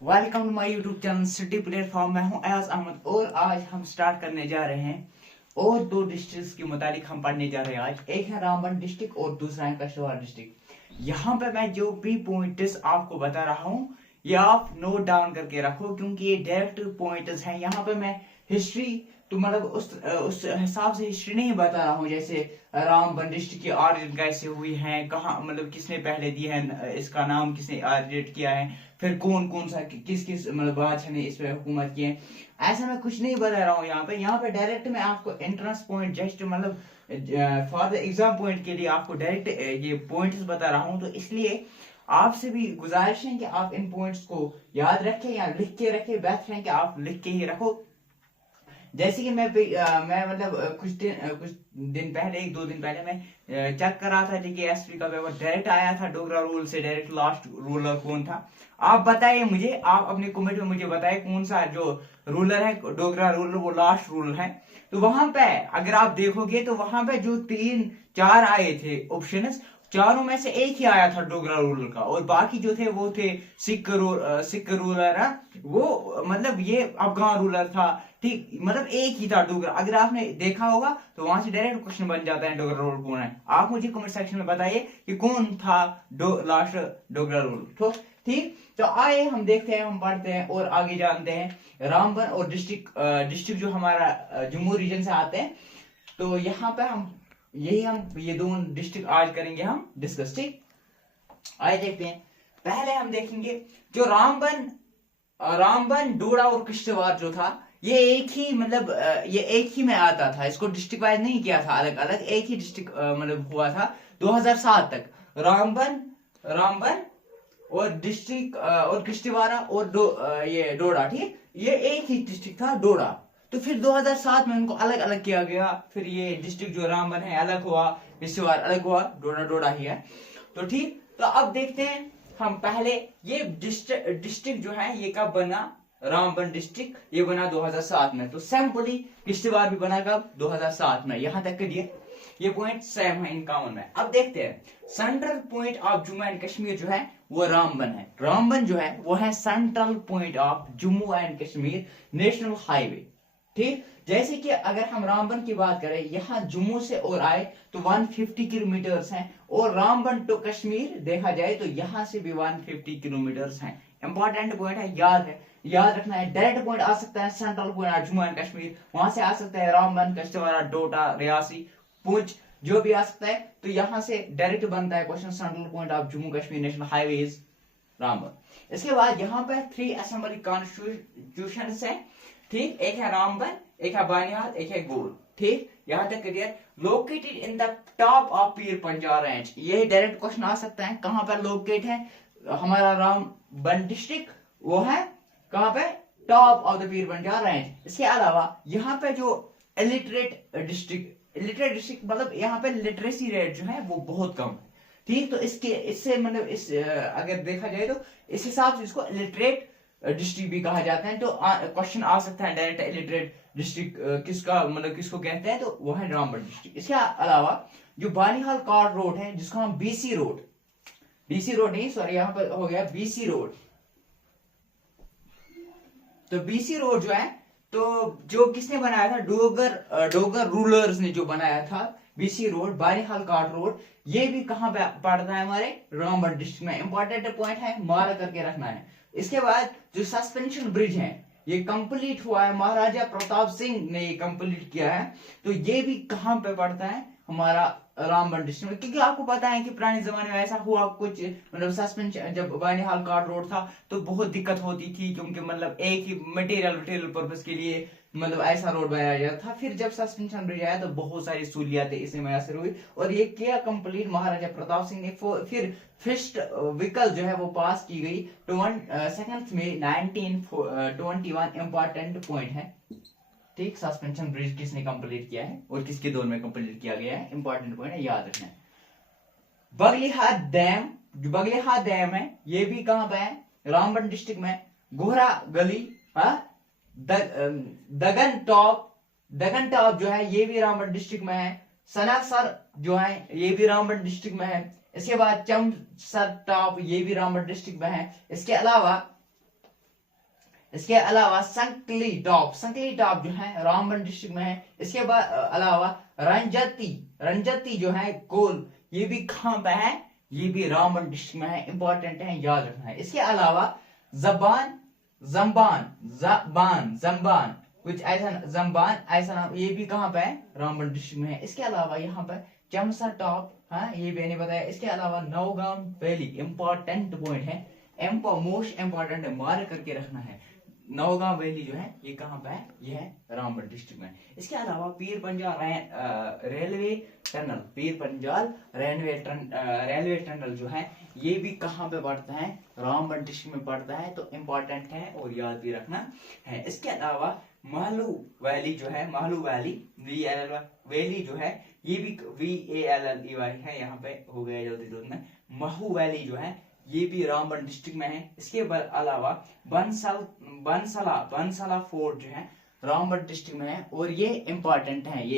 Welcome to my YouTube channel City Platform. मैं हूं अयाज अहमद और आज हम स्टार्ट करने जा रहे हैं और दो डिस्ट्रिक्ट्स के मुतालिक हम पढ़ने जा रहे हैं। आज एक है रामबन डिस्ट्रिक्ट और दूसरा है कश्तवाड़ डिस्ट्रिक्ट। यहाँ पे मैं जो भी पॉइंट्स आपको बता रहा हूँ ये आप नोट डाउन करके रखो क्योंकि ये डायरेक्ट पॉइंट्स हैं। यहाँ पे मैं हिस्ट्री तो मतलब उस हिसाब से हिस्ट्री नहीं बता रहा हूँ, जैसे रामबन डिस्ट्रिक्ट की ऑरिजिन कैसे हुई है, कहाँ मतलब किसने पहले दी है, इसका नाम किसने ऑरिजिनेट किया है, फिर कौन कौन सा किस किस मतलब बादशाह ने इस पे हुकूमत की है। ऐसा मैं कुछ नहीं बता रहा हूँ यहाँ पे डायरेक्ट मैं आपको एंट्रेंस पॉइंट जस्ट मतलब फॉर द एग्जाम पॉइंट के लिए आपको डायरेक्ट ये पॉइंट्स बता रहा हूँ। तो इसलिए आपसे भी गुजारिश है कि आप इन पॉइंट्स को याद रखें या लिख के रखें। बेहतर है कि आप लिख के ही रखो। जैसे कि मैं मतलब कुछ दिन पहले, एक दो दिन पहले मैं चेक कर रहा था कि एसपी का पेपर डायरेक्ट आया था डोगरा रूल से। डायरेक्ट लास्ट रूलर कौन था आप बताइए मुझे, आप अपने कमेंट में मुझे बताइए कौन सा जो रूलर है डोगरा रूलर वो लास्ट रूल है। तो वहां पे अगर आप देखोगे तो वहां पे जो तीन चार आए थे ऑप्शंस, चारों में से एक ही आया था डोगरा रूलर का और बाकी जो थे वो थे सिख रूलर है, वो मतलब ये अफगान रूलर था। ठीक, मतलब एक ही था डोगरा। अगर आपने देखा होगा तो वहां से डायरेक्ट क्वेश्चन बन जाता है डोगरा रूल कौन है। आप मुझे कमेंट सेक्शन में बताइए कि कौन था लास्ट डोगरा रूल। तो ठीक, तो आइए हम देखते हैं, हम पढ़ते हैं और आगे जानते हैं रामबन और डिस्ट्रिक्ट जो हमारा जम्मू रीजन से आते हैं। तो यहाँ पे हम ये दोनों डिस्ट्रिक्ट आज करेंगे हम डिस्कस। ठीक, आइए देखते हैं। पहले हम देखेंगे जो रामबन डोडा और किश्तवाड़ जो था ये एक ही मतलब ये एक ही में आता था। इसको डिस्ट्रिक्ट वाइज नहीं किया था अलग अलग, एक ही डिस्ट्रिक्ट मतलब हुआ था 2007 तक। रामबन रामबन और डिस्ट्रिक्ट और किश्तवाड़ा और ये डोडा, ठीक, ये एक ही डिस्ट्रिक्ट था डोडा। तो फिर 2007 में उनको अलग अलग किया गया। फिर ये डिस्ट्रिक्ट जो रामबन है अलग हुआ, किश्तवाड़ अलग हुआ, डोडा डोडा ही है। तो ठीक, तो अब देखते हैं हम पहले ये डिस्ट्रिक्ट जो है ये कब बना। रामबन डिस्ट्रिक्ट ये बना 2007 में। तो सिंपली किश्तवाड़ भी बना कब, 2007 में। यहां तक के ये पॉइंट सेम है इन कॉमन में। अब देखते हैं central point of Jammu and Kashmir जो है वो रामबन है। रामबन जो है वो है central point of Jammu and Kashmir national highway. ठीक, जैसे कि अगर हम रामबन की बात करें, यहाँ जम्मू से और आए तो 150 किलोमीटर्स हैं और रामबन टू कश्मीर देखा जाए तो यहाँ से भी 150 किलोमीटर्स हैं। इंपॉर्टेंट पॉइंट है, याद रखना है। डायरेक्ट पॉइंट आ सकता है central point of Jammu and Kashmir, वहां से आ सकता है रामबन, कश्तवाड़ा, डोडा, रियासी, पुंछ, जो भी आ सकता है। तो यहां से डायरेक्ट बनता है question central point of Jammu Kashmir national highway is Ramban. इसके बाद यहाँ पे 3 असेंबली कॉन्स्टिट्यूशन है। ठीक, एक है रामबन, एक है बानिहाल, एक है गोल। ठीक, यहां तक clear. Located in the top of Pir Panjal range, ये डायरेक्ट क्वेश्चन आ सकता है। कहां पर लोकेट है हमारा रामबन डिस्ट्रिक्ट, वो है कहां पे, top of the Pir Panjal range. इसके अलावा यहाँ पे जो इलिटरेट डिस्ट्रिक्ट मतलब यहाँ पे लिटरेसी रेट जो है वो बहुत कम है। ठीक, तो इससे मतलब इस अगर देखा जाए तो इस हिसाब से इसको इलिटरेट डिस्ट्रिक्ट भी कहा जाता है। तो क्वेश्चन आ सकता है डायरेक्ट इलिटरेट डिस्ट्रिक्ट किसका मतलब किसको कहते हैं, तो वो है रामबन डिस्ट्रिक्ट। इसके अलावा जो बानिहाल कार्ड रोड है जिसको हम बीसी रोड नहीं, सॉरी, यहाँ पर हो गया बीसी रोड। तो बीसी रोड जो है तो जो किसने बनाया था, डोगर रूलर्स ने जो बनाया था BC road, Banihal card road. ये भी कहां पे पड़ता है, हमारे रामबन डिस्ट्रिक्ट में। इंपॉर्टेंट पॉइंट है, मार्क करके रखना है। इसके बाद जो सस्पेंशन ब्रिज है ये कंप्लीट हुआ है, महाराजा प्रताप सिंह ने ये कंप्लीट किया है। तो ये भी कहां पे पड़ता है, हमारा रामबन डिस्ट्रिक्ट में। क्योंकि आपको पता है कि पुराने जमाने में ऐसा हुआ कुछ, मतलब सस्पेंशन जब बानिहाल कार्ड रोड था तो बहुत दिक्कत होती थी क्योंकि मतलब एक ही मटेरियल पर्पज के लिए मतलब ऐसा रोड बनाया गया था। फिर जब सस्पेंशन ब्रिज आया तो बहुत सारी सहूलियातें इससे मैसर हुई और ये किया कंप्लीट महाराजा प्रताप सिंह ने। फिर फर्स्ट व्हीकल जो है वो पास की गई 2 में 1921। इंपॉर्टेंट पॉइंट है। ठीक, सस्पेंशन ब्रिज किसने कंप्लीट किया है और किसके दौर में कंप्लीट किया गया है, इंपॉर्टेंट पॉइंट है, याद रखना है। बगलिहाथ डैम है, ये भी कहां पे है, रामबन डिस्ट्रिक्ट में। गोहरा गली, दगन टॉप जो है ये भी रामबन डिस्ट्रिक्ट में है। सनासर जो है ये भी रामबन डिस्ट्रिक्ट में है। इसके बाद चमसर टॉप ये भी रामबन डिस्ट्रिक्ट में है। इसके अलावा इसके अलावा संकली टॉप जो है रामबन डिस्ट्रिक्ट में है। इसके बाद अलावा रंजती जो है कोल, ये भी कहां पे है, ये भी रामबन डिस्ट्रिक्ट में है, इंपॉर्टेंट है, याद रखना है। इसके अलावा जंबान कुछ ऐसा, जंबान ऐसा नाम, ये भी कहां पे है, रामबन डिस्ट्रिक्ट में है। इसके अलावा यहाँ पे चमसा टॉप, हाँ ये भी मैंने बताया। इसके अलावा नौगाम वैली, इंपॉर्टेंट पॉइंट है, मोस्ट इंपॉर्टेंट है, मार्क करके रखना है। नौगांव वैली जो है ये कहां पे है, ये है रामबन डिस्ट्रिक्ट में। इसके अलावा पीर पंजाल रेलवे टनल जो है ये भी कहां पे पड़ता है, रामबन डिस्ट्रिक्ट में पड़ता है, तो इंपॉर्टेंट है और याद भी रखना है। इसके अलावा महलू वैली जो है, महलू वैली जो है ये भी VALLEY है, यहाँ पे हो गया जल्दी में। महू वैली जो है ये भी रामबन डिस्ट्रिक्ट में है। इसके अलावा बंसला फोर्ट जो है रामबन डिस्ट्रिक्ट में है और ये इंपॉर्टेंट है,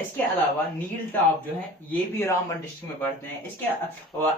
इसके अलावा नील टॉप जो है ये भी रामबन डिस्ट्रिक्ट में पड़ते हैं।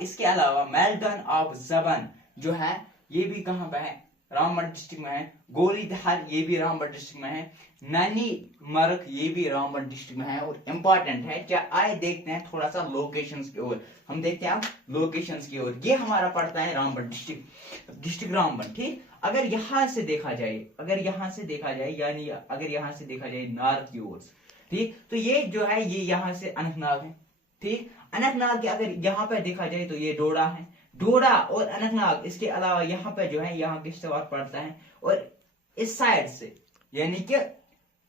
इसके अलावा मेल्टन ऑफ जबन जो है ये भी कहां पे है, रामबन डिस्ट्रिक्ट में है। गोली दहार ये भी रामबन डिस्ट्रिक्ट में है। नानी मरक ये भी रामबन डिस्ट्रिक्ट में है और इंपॉर्टेंट है। क्या आए देखते हैं थोड़ा सा लोकेशंस की ओर, हम देखते हैं लोकेशंस की ओर। ये हमारा पड़ता है रामबन डिस्ट्रिक्ट रामबन, ठीक। अगर यहां से देखा जाए यानी अगर यहां से देखा जाए नॉर्थ की ओर, ठीक, तो ये जो है ये यहां से अनंतनाग है, ठीक। अनंतनाग के अगर यहाँ पे देखा जाए तो ये डोडा है, डोडा और अनंतनाग। इसके अलावा यहाँ पे जो है यहाँ किश्तवाड़ पड़ता है और इस साइड से यानी कि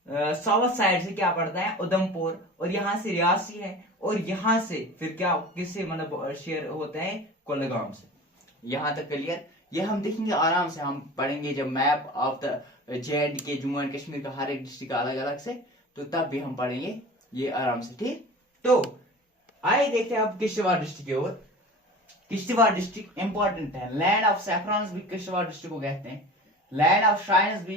साउथ साइड से क्या पड़ता है, उधमपुर, और यहाँ से रियासी है, और यहाँ से फिर क्या किससे मतलब शेयर होता है, कोलगाम से। यहाँ तक क्लियर। ये हम देखेंगे आराम से, हम पढ़ेंगे जब map of the JNK Jammu and Kashmir का हर एक डिस्ट्रिक्ट का अलग अलग से, तो तब भी हम पढ़ेंगे ये आराम से, ठीक। तो आइए देखते हैं अब किश्तवाड़ डिस्ट्रिक्ट की ओर। किश्तवाड़ डिस्ट्रिक्ट इंपॉर्टेंट है। लैंड ऑफ सैफरॉन्स भी किश्तवाड़ डिस्ट्रिक्ट को कहते हैं, लैंड ऑफ शाइन्स भी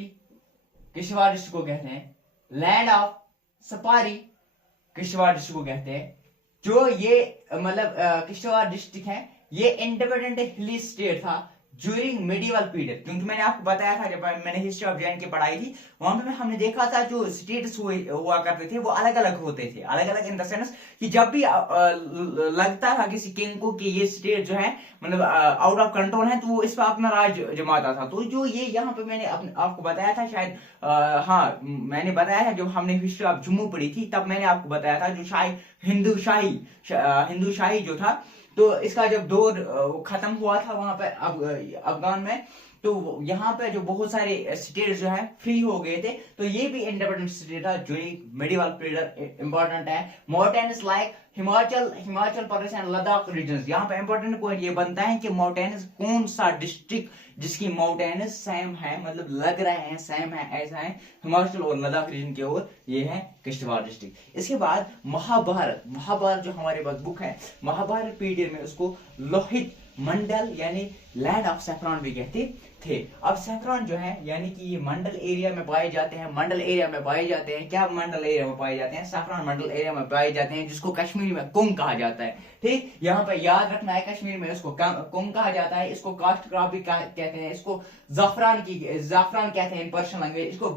किश्तवाड़ डिस्ट्रिक्ट को कहते हैं, land of safari Kishtwar district को कहते हैं। जो ये मतलब किश्तवाड़ डिस्ट्रिक्ट है ये इंडिपेंडेंट हिली स्टेट था ड्यूरिंग मिडिवल पीरियड, क्योंकि मैंने आपको बताया था जब मैंने हिस्ट्री ऑफ JNK पढ़ाई थी, वहां पे हमने देखा था जो स्टेट्स हुआ करते थे वो अलग अलग होते थे। अलग अलग इन द सेंस कि जब भी लगता था किसी किंग को कि ये स्टेट जो है मतलब आउट ऑफ कंट्रोल है, तो वो इस पर अपना राज जमाता था। तो जो ये यहाँ पे मैंने आपको बताया था शायद, हाँ मैंने बताया है, जब हमने हिस्ट्री ऑफ जम्मू पढ़ी थी तब मैंने आपको बताया था जो हिंदू शाही जो था, तो इसका जब दौर खत्म हुआ था वहां पे अफगान में, तो यहाँ पे जो बहुत सारे स्टेट जो है फ्री हो गए थे, तो ये भी इंडिपेंडेंट स्टेट था जो मिडिवल पीरियड इंपॉर्टेंट है। Mountains like Himachal Pradesh and Ladakh regions, यहाँ पे इंपॉर्टेंट पॉइंट ये बनता है कि माउंटेन्स कौन सा डिस्ट्रिक्ट जिसकी माउंटेन्स सेम है, मतलब लग रहे हैं सेम है, ऐसा है हिमाचल और लद्दाख रीजन की ओर, ये है किश्तवाड़ डिस्ट्रिक्ट। इसके बाद महाभारत जो हमारे पास बुक है, महाभारत पीरियड में उसको लोहित मंडल यानी लैंड ऑफ सैफरॉन भी कहते थे। अब सैफरॉन जो है यानी कि ये मंडल एरिया में पाए जाते हैं, क्या मंडल एरिया में पाए जाते हैं, सैफरॉन मंडल एरिया में पाए जाते हैं, जिसको कश्मीरी में कुंग कहा जाता है, ठीक। यहाँ पे याद रखना है कश्मीरी में इसको कुंग कहा जाता है, इसको कास्ट क्रॉप भी कहते हैं, इसको जाफरान कहते हैं इन पर्शियन लैंग्वेज, इसको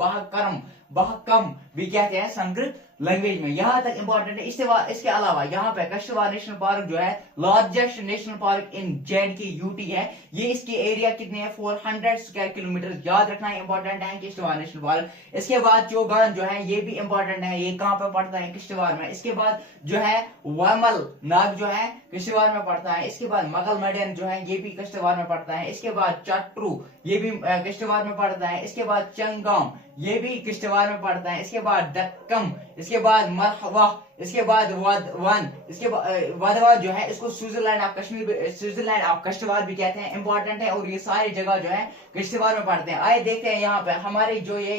बहकम भी कहते हैं संस्कृत लैंग्वेज में। यहाँ तक इंपॉर्टेंट है। इसके अलावा यहाँ पे किश्तवाड़ नेशनल पार्क जो है लार्जेस्ट नेशनल पार्क इन JNK UT है। ये इसकी एरिया कितने हैं, 400 स्क्वायर किलोमीटर, याद रखना है, इंपॉर्टेंट है किश्तवाड़ नेशनल पार्क। इसके बाद चौगान जो है ये भी इंपॉर्टेंट है, ये कहां पे पड़ता है, किश्तवाड़ में। इसके बाद जो है वामल नाग जो है किश्तवाड़ में पड़ता है। इसके बाद मगल मैदान जो है ये भी किश्तवाड़ में पड़ता है। इसके बाद चट्टू ये भी किश्तवाड़ में पड़ता है। इसके बाद चंगाम ये भी किश्तवाड़ में पड़ता है। इसके बाद दक्कम, इसके बाद मरहवा, इसके बाद वादवान, इसके बाद वादवा जो है इसको स्विट्जरलैंड ऑफ किश्तवाड़ भी कहते हैं, इंपॉर्टेंट है। और ये सारी जगह जो है किश्तवाड़ में पड़ते हैं। आइए देखते हैं यहाँ पे हमारे जो ये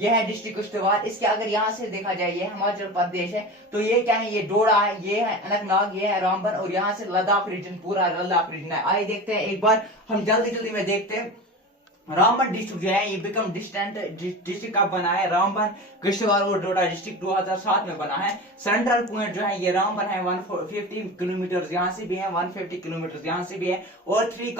है डिस्ट्रिक्ट किश्तवाड़। इसके अगर यहाँ से देखा जाए ये हिमाचल प्रदेश है, तो ये क्या है, ये डोडा है, ये है अनंतनाग, ये है रामबन, और यहाँ से लद्दाख रीजन, पूरा लद्दाख रीजन है। आइए देखते हैं एक बार, हम जल्दी में देखते हैं रामबन डिस्ट्रिक्ट जो है ये बिकम डिस्टेंट डिस्ट्रिक्ट कब बना है? रामबन, किश्तवाड़ और डोडा डिस्ट्रिक्ट 2007 में बना है। सेंट्रल पॉइंट जो है ये रामबन है, 150 किलोमीटर यहाँ से भी है, 150 किलोमीटर यहाँ से भी है, और थ्री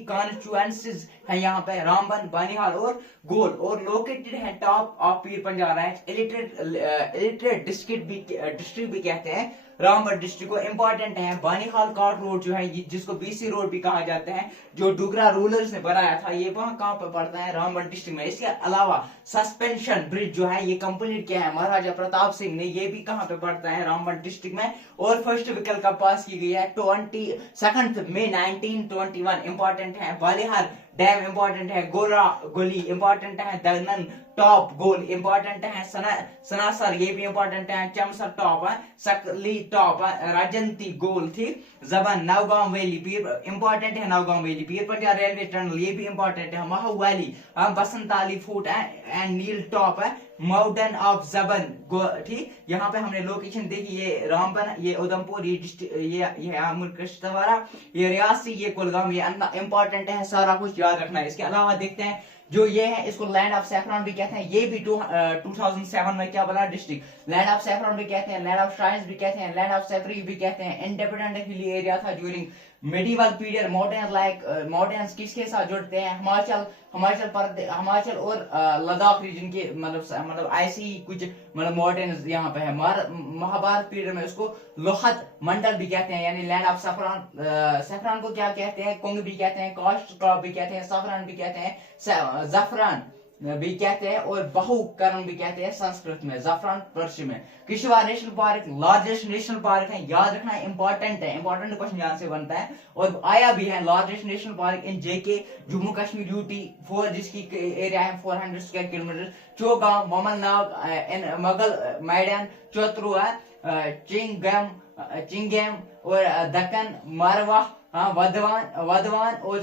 कॉन्स्टिट्यूएंसीज है यहाँ पे, रामबन, बानीहाल और गोल, और लोकेटेड है top of Pir Panjal range. Illiterate district भी कहते हैं रामबन डिस्ट्रिक्ट को। इंपॉर्टेंट है बानीहाल कार्ट रोड जो है जिसको बीसी रोड भी कहा जाता है, जो डोगरा रूलर्स ने बनाया था, ये वहां कहां पर पड़ता है? रामबन डिस्ट्रिक्ट में। इसके अलावा सस्पेंशन ब्रिज जो है ये कंप्लीट किया है महाराजा प्रताप सिंह ने, ये भी कहां पे पड़ता है? रामबन डिस्ट्रिक्ट में। और फर्स्ट व्हीकल का पास की गई है 22 मई 1921। इंपॉर्टेंट है बालीहाल डैम, इंपॉर्टेंट है गोला गोली, इंपॉर्टेंट है दगनन टॉप गोल, इंपॉर्टेंट है सनासर, ये भी इंपॉर्टेंट है, चमसर टॉप है, सकली टॉप है, राजंती गोल थी, जबन नवगांव वैली पीर, इंपॉर्टेंट है Navgaon valley, Pir Panjal railway tunnel ये भी इंपॉर्टेंट है, महू वैली, बसंताली फूट है, एंड नील टॉप है, माउंटेन ऑफ जबन। ठीक, यहाँ पे हमने लोकेशन देखी, ये रामबन, ये उधमपुर, ये आमुर किश्तवाड़, ये रियासी, ये कुलगाम, ये इंपॉर्टेंट है, सारा कुछ याद रखना है। इसके अलावा देखते हैं जो ये है, इसको लैंड ऑफ सैफरन भी कहते हैं, ये भी 2007 में क्या बना डिस्ट्रिक्ट। लैंड ऑफ सैफरन भी कहते हैं, लैंड ऑफ श्राइन्स भी कहते हैं, लैंड ऑफ सेफरी भी कहते हैं। इंडिपेंडेंट हिली एरिया था ड्यूरिंग मेडिवल पीरियड। माउंटेन्स किसके साथ जुड़ते हैं? हिमाचल और लद्दाख रीजन के, मतलब ऐसी कुछ मतलब माउंटेन्स यहाँ पे है। महाभारत पीरियड में उसको लोहत मंडल भी कहते हैं, यानी लैंड ऑफ सफरान। सफरान को क्या कहते हैं? कुंग भी कहते हैं, कास्ट क्रॉप भी कहते हैं, सफरान भी कहते हैं, जफरान भी कहते हैं, और बहुकरण भी कहते हैं संस्कृत में, जफरान पर्शी में। Kishtwar national park largest national park है, याद रखना इंपॉर्टेंट है, इंपॉर्टेंट क्वेश्चन यहाँ से बनता है, और आया भी है लार्जेस्ट नेशनल पार्क इन जेके जम्मू कश्मीर यूटी 4, जिसकी एरिया है 400 स्क्वायर किलोमीटर। चौगांव, ममलनाग, मुगल मैदान, चौतरुआ, चिंगम और दक्कन, मारवाह, हाँ, वधवान को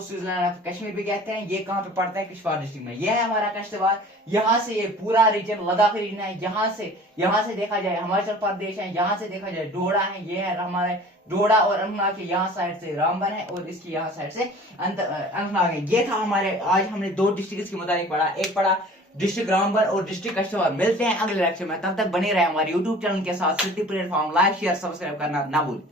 स्विट्जरलैंड ऑफ कश्मीर भी कहते हैं। ये कहाँ पे पड़ता है? किश्तवाड़ डिस्ट्रिक्ट में। ये है हमारा किश्तवाड़। यहाँ से ये पूरा रीजन लद्दाख रीजन है, यहाँ से देखा जाए हिमाचल प्रदेश है, यहाँ से देखा जाए डोडा है, ये है हमारे डोडा, और अनंतनाग के यहाँ साइड से रामबन है, और इसकी यहाँ साइड से अनंतनाग है। ये था हमारे, आज हमने 2 डिस्ट्रिक्ट के मुताबिक पढ़ा, एक पढ़ा डिस्ट्रिक्ट रामबन और डिस्ट्रिक्ट किश्तवाड़। मिलते हैं अगले लेक्चर में, तब तक बने रहे हमारे यूट्यूब चैनल के साथ। City platform like share subscribe करना ना भूल।